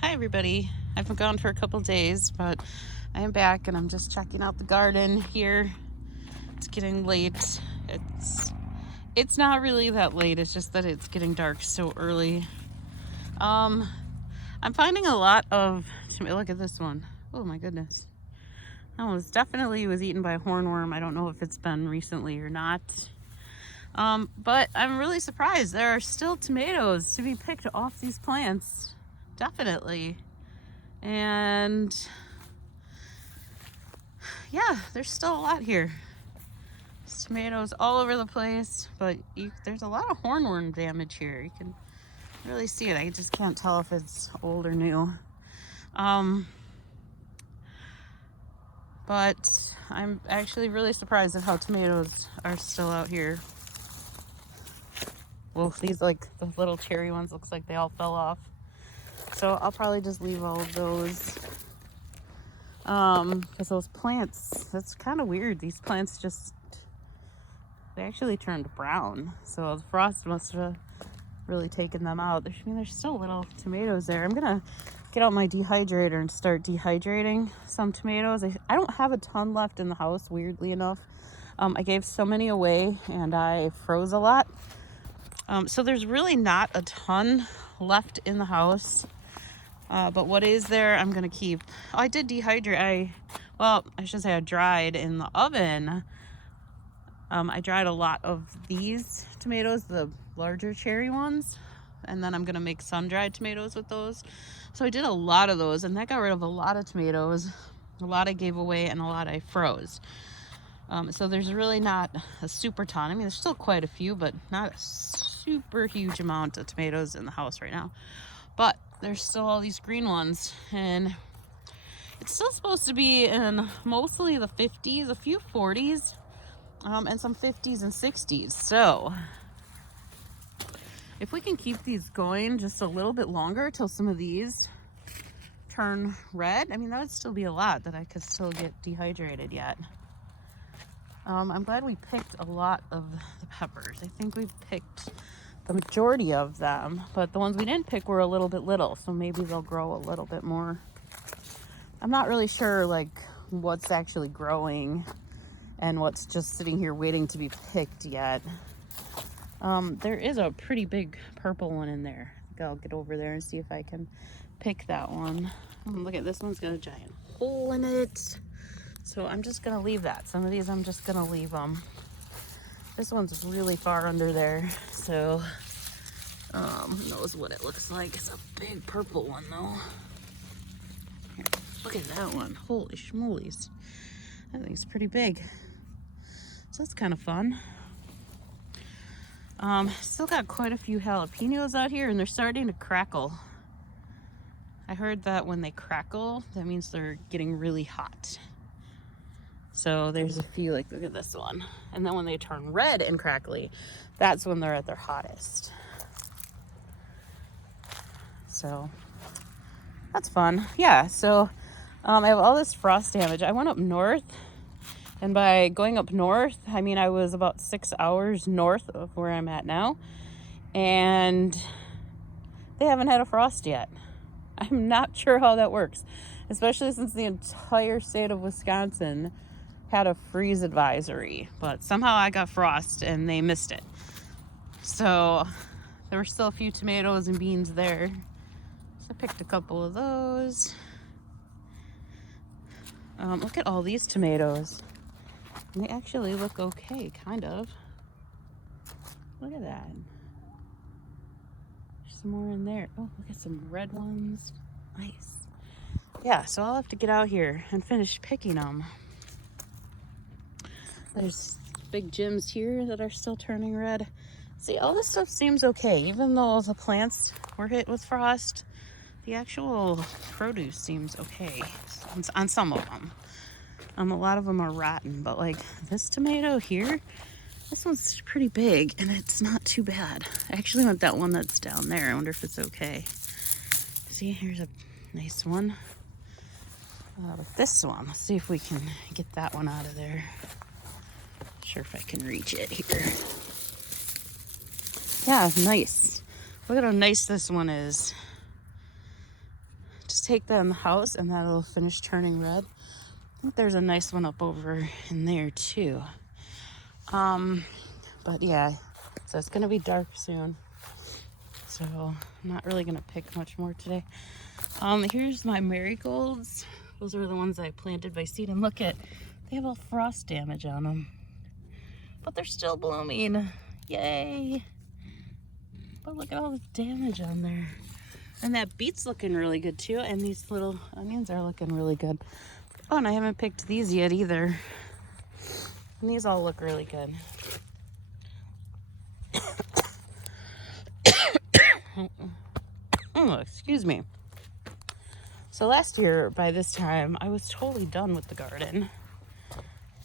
Hi everybody. I've been gone for a couple days, but I am back and I'm just checking out the garden here. It's getting late. It's not really that late. It's just that it's getting dark so early. Um I'm finding a lot of look at this one. Oh my goodness. That was definitely was eaten by a hornworm. I don't know if it's been recently or not. But I'm really surprised. There are still tomatoes to be picked off these plants. Definitely. And yeah, there's still a lot here. There's tomatoes all over the place, but there's a lot of hornworm damage here. You can really see it. I just can't tell if it's old or new. But I'm actually really surprised at how tomatoes are still out here. Well, these like the little cherry ones looks like they all fell off. So I'll probably just leave all of those. Because those plants, that's kind of weird. These plants they actually turned brown. So the frost must have really taken them out. There's still little tomatoes there. I'm gonna get out my dehydrator and start dehydrating some tomatoes. I don't have a ton left in the house, weirdly enough. I gave so many away and I froze a lot. So there's really not a ton left in the house. But what is there, I'm gonna keep. Oh, I did dehydrate. I should say I dried in the oven. I dried a lot of these tomatoes, the larger cherry ones, and then I'm gonna make sun-dried tomatoes with those. So I did a lot of those, and that got rid of a lot of tomatoes. A lot I gave away, and a lot I froze. So there's really not a super ton. I mean, there's still quite a few, but not a super huge amount of tomatoes in the house right now. But there's still all these green ones, and it's still supposed to be in mostly the 50s, a few 40s, and some 50s and 60s. So if we can keep these going just a little bit longer till some of these turn red, I mean, that would still be a lot that I could still get dehydrated yet. I'm glad we picked a lot of the peppers. I think we picked the majority of them, but the ones we didn't pick were a little bit little, so maybe they'll grow a little bit more. I'm not really sure like what's actually growing and what's just sitting here waiting to be picked yet. There is a pretty big purple one in there. I think I'll get over there and see if I can pick that one. Look at this one's got a giant hole in it. So I'm just gonna leave that. Some of these I'm just gonna leave them. This one's really far under there, so who knows what it looks like. It's a big purple one though. Here, look at that one. Holy schmolies. That thing's pretty big. So that's kind of fun. Still got quite a few jalapenos out here, and they're starting to crackle. I heard that when they crackle, that means they're getting really hot. So there's a few, like look at this one. And then when they turn red and crackly, that's when they're at their hottest. So that's fun. Yeah, so I have all this frost damage. I went up north, and by going up north, I mean I was about 6 hours north of where I'm at now, and they haven't had a frost yet. I'm not sure how that works, especially since the entire state of Wisconsin had a freeze advisory, but somehow I got frost and they missed it. So there were still a few tomatoes and beans there. So I picked a couple of those. Look at all these tomatoes. And they actually look okay, kind of. Look at that. There's some more in there. Oh, look at some red ones. Nice. Yeah, so I'll have to get out here and finish picking them. There's big gems here that are still turning red. See, all this stuff seems okay. Even though the plants were hit with frost, the actual produce seems okay on some of them. A lot of them are rotten, but like this tomato here, this one's pretty big and it's not too bad. I actually want that one that's down there. I wonder if it's okay. See, here's a nice one. With this one, let's see if we can get that one out of there. Not sure if I can reach it here. Yeah, nice. Look at how nice this one is. just take that in the house and that'll finish turning red. I think there's a nice one up over in there too. But yeah, so it's gonna be dark soon. So I'm not really gonna pick much more today. Here's my marigolds. Those are the ones I planted by seed, and look at, they have a frost damage on them. But they're still blooming. Yay! But look at all the damage on there. And that beet's looking really good too, and these little onions are looking really good. Oh, and I haven't picked these yet either. And these all look really good. Oh, excuse me. So last year, by this time, I was totally done with the garden.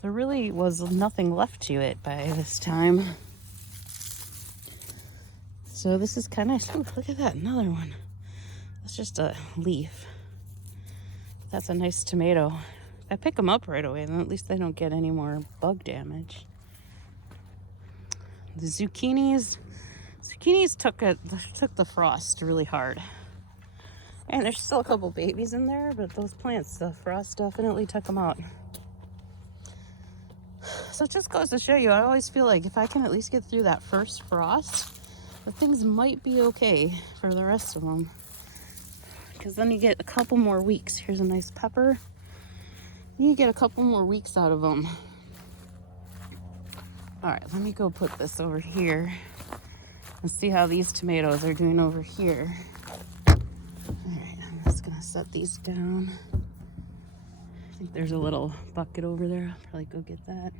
There really was nothing left to it by this time. So this is kind of, look at that, another one. That's just a leaf. That's a nice tomato. If I pick them up right away, then at least they don't get any more bug damage. The zucchinis took the frost really hard. And there's still a couple babies in there, but those plants, the frost definitely took them out. So it just goes to show you, I always feel like if I can at least get through that first frost, the things might be okay for the rest of them. Because then you get a couple more weeks. Here's a nice pepper. You get a couple more weeks out of them. All right, let me go put this over here and see how these tomatoes are doing over here. All right, I'm just gonna set these down. I think there's a little bucket over there. I'll probably go get that.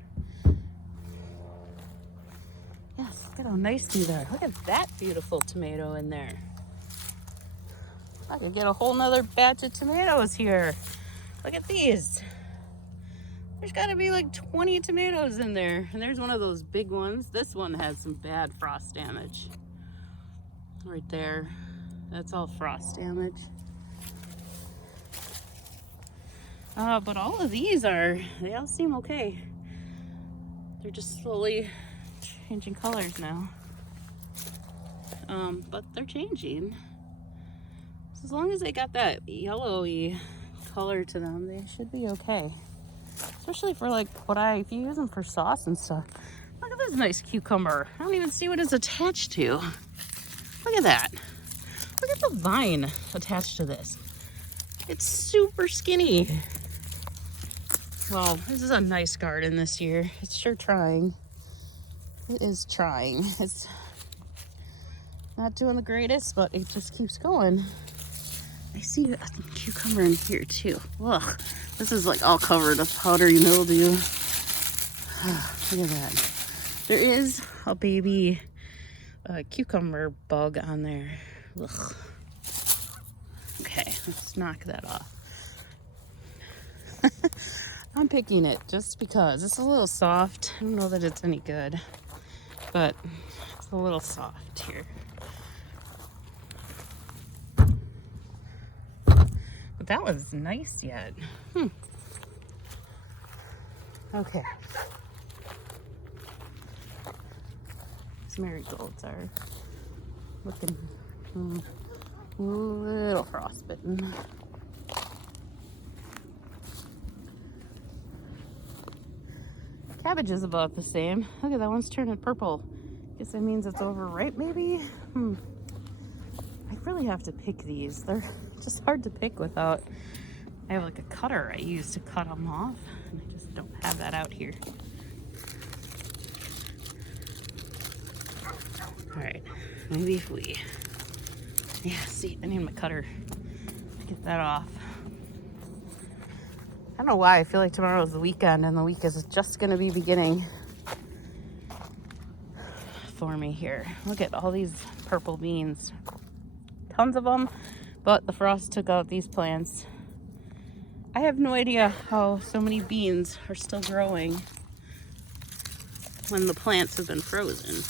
Yes, look at how nice these are. Look at that beautiful tomato in there. I could get a whole nother batch of tomatoes here. Look at these. There's gotta be like 20 tomatoes in there. And there's one of those big ones. This one has some bad frost damage. Right there. That's all frost damage. But all of these they all seem okay. They're just slowly changing colors now. But they're changing. So as long as they got that yellowy color to them, they should be okay. Especially for like if you use them for sauce and stuff. Look at this nice cucumber. I don't even see what it's attached to. Look at that. Look at the vine attached to this. It's super skinny. Well, this is a nice garden this year. It's sure trying. It is trying. It's not doing the greatest, but it just keeps going. I see a cucumber in here too. Ugh, this is like all covered with powdery mildew. Look at that. There is a baby cucumber bug on there. Ugh. Okay, let's knock that off. I'm picking it just because it's a little soft. I don't know that it's any good, but it's a little soft here. But that was nice yet. Okay. These marigolds are looking a little frostbitten. Cabbage is about the same. Look at that one's turning purple. Guess that means it's overripe maybe? I really have to pick these. They're just hard to pick without... I have like a cutter I use to cut them off, and I just don't have that out here. All right, maybe if we... Yeah, see, I need my cutter to get that off. I don't know why, I feel like tomorrow is the weekend and the week is just gonna be beginning for me here. Look at all these purple beans. Tons of them, but the frost took out these plants. I have no idea how so many beans are still growing when the plants have been frozen.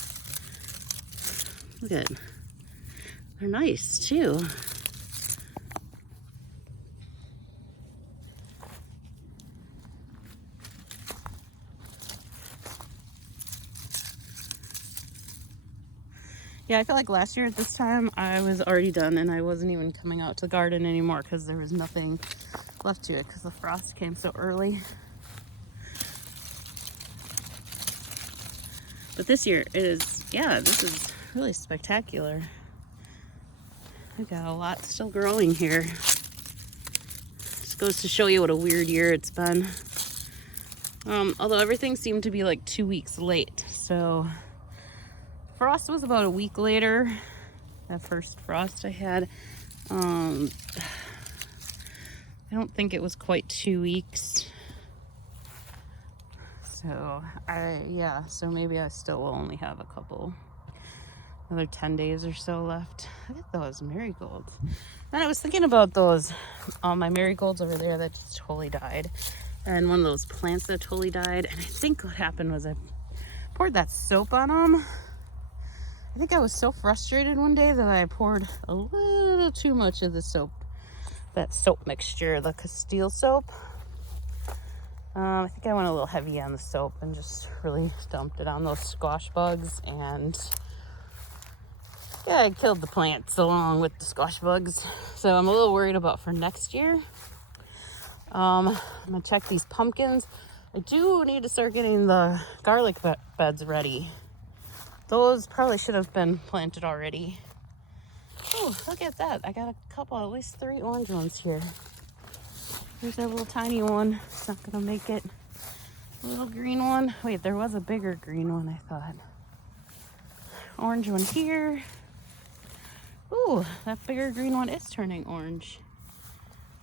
Look at it. They're nice too. Yeah, I feel like last year at this time I was already done and I wasn't even coming out to the garden anymore because there was nothing left to it because the frost came so early. But this year is, yeah, this is really spectacular. I've got a lot still growing here. Just goes to show you what a weird year it's been. Although everything seemed to be like 2 weeks late. So frost was about a week later. That first frost I had. I don't think it was quite 2 weeks. So so maybe I still will only have another 10 days or so left. Look at those marigolds. And I was thinking about those, my marigolds over there that just totally died. And one of those plants that totally died. And I think what happened was I poured that soap on them. I think I was so frustrated one day that I poured a little too much of the soap. That soap mixture, the Castile soap. I think I went a little heavy on the soap and just really dumped it on those squash bugs. And yeah, I killed the plants along with the squash bugs. So I'm a little worried about for next year. I'm gonna check these pumpkins. I do need to start getting the garlic beds ready. Those probably should have been planted already. Oh, look at that. I got a couple, at least 3 orange ones here. Here's that little tiny one. It's not gonna make it. A little green one. Wait, there was a bigger green one, I thought. Orange one here. Ooh, that bigger green one is turning orange.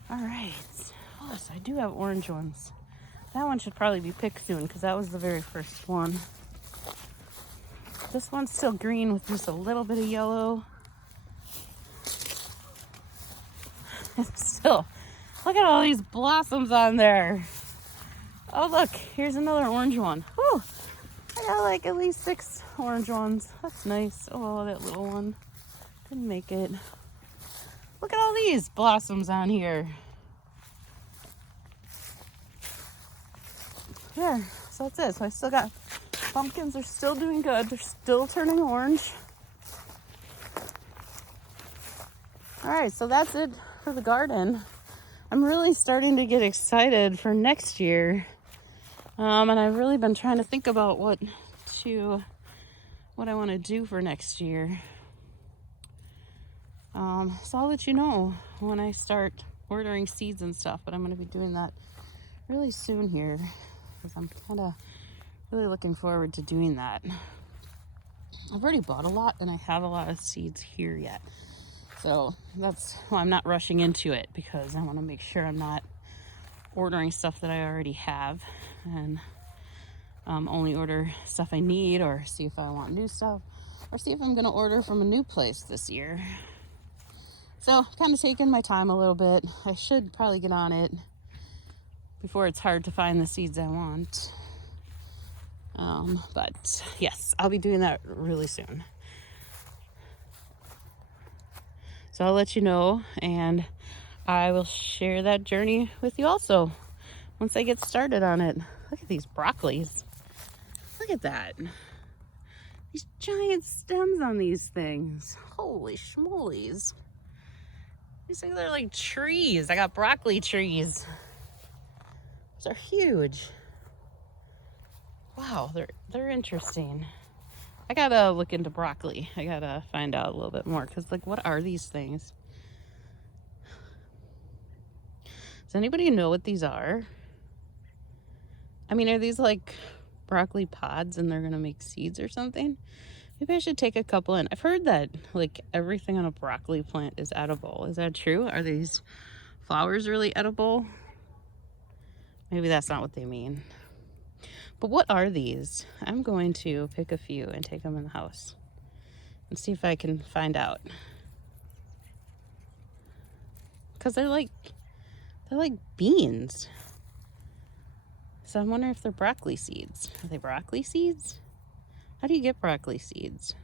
All right. Oh, so I do have orange ones. That one should probably be picked soon because that was the very first one. This one's still green with just a little bit of yellow. Still, look at all these blossoms on there. Oh, look, here's another orange one. Whew, I got like at least 6 orange ones. That's nice. Oh, that little one couldn't make it. Look at all these blossoms on here. There, so that's it. So I still got pumpkins are still doing good. They're still turning orange. All right, so that's it for the garden. I'm really starting to get excited for next year. And I've really been trying to think about what I want to do for next year. So I'll let you know when I start ordering seeds and stuff, but I'm going to be doing that really soon here because I'm kind of really looking forward to doing that. I've already bought a lot and I have a lot of seeds here yet. So that's why I'm not rushing into it because I want to make sure I'm not ordering stuff that I already have and only order stuff I need or see if I want new stuff or see if I'm going to order from a new place this year. So kind of taking my time a little bit. I should probably get on it before it's hard to find the seeds I want. But yes, I'll be doing that really soon. So I'll let you know and I will share that journey with you also once I get started on it. Look at these broccolis. Look at that. These giant stems on these things. Holy schmolies. These things are like trees. I got broccoli trees. Those are huge. Wow, they're interesting. I gotta look into broccoli. I gotta find out a little bit more because, like, what are these things? Does anybody know what these are? I mean, are these like broccoli pods and they're gonna make seeds or something? Maybe I should take a couple in. I've heard that like everything on a broccoli plant is edible. Is that true? Are these flowers really edible? Maybe that's not what they mean. But what are these? I'm going to pick a few and take them in the house and see if I can find out. Because they're like beans. So I'm wondering if they're broccoli seeds. Are they broccoli seeds? How do you get broccoli seeds?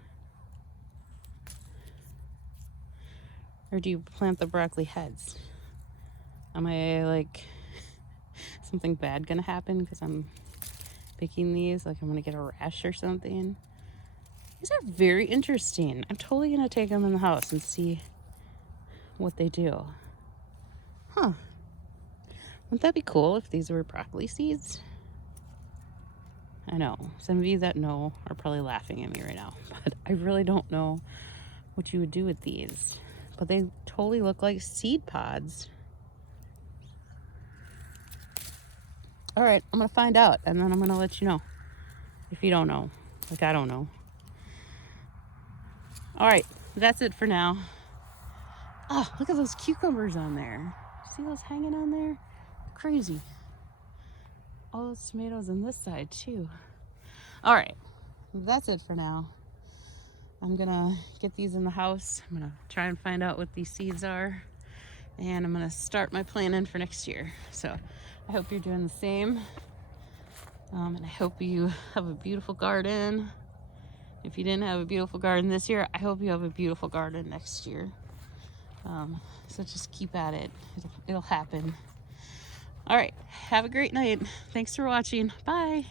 Or do you plant the broccoli heads? Am I like something bad gonna happen because I'm picking these? Like I'm gonna get a rash or something? These are very interesting. I'm totally gonna take them in the house and see what they do. Huh. Wouldn't that be cool if these were broccoli seeds? I know, some of you that know are probably laughing at me right now, but I really don't know what you would do with these. But they totally look like seed pods. All right, I'm gonna find out and then I'm gonna let you know if you don't know, like I don't know. All right, that's it for now. Oh, look at those cucumbers on there. See those hanging on there? Crazy. All those tomatoes on this side too. All right, that's it for now. I'm gonna get these in the house. I'm gonna try and find out what these seeds are, and I'm gonna start my planning for next year. So I hope you're doing the same, and I hope you have a beautiful garden. If you didn't have a beautiful garden this year, I hope you have a beautiful garden next year. So just keep at it. It'll happen. All right, have a great night. Thanks for watching. Bye.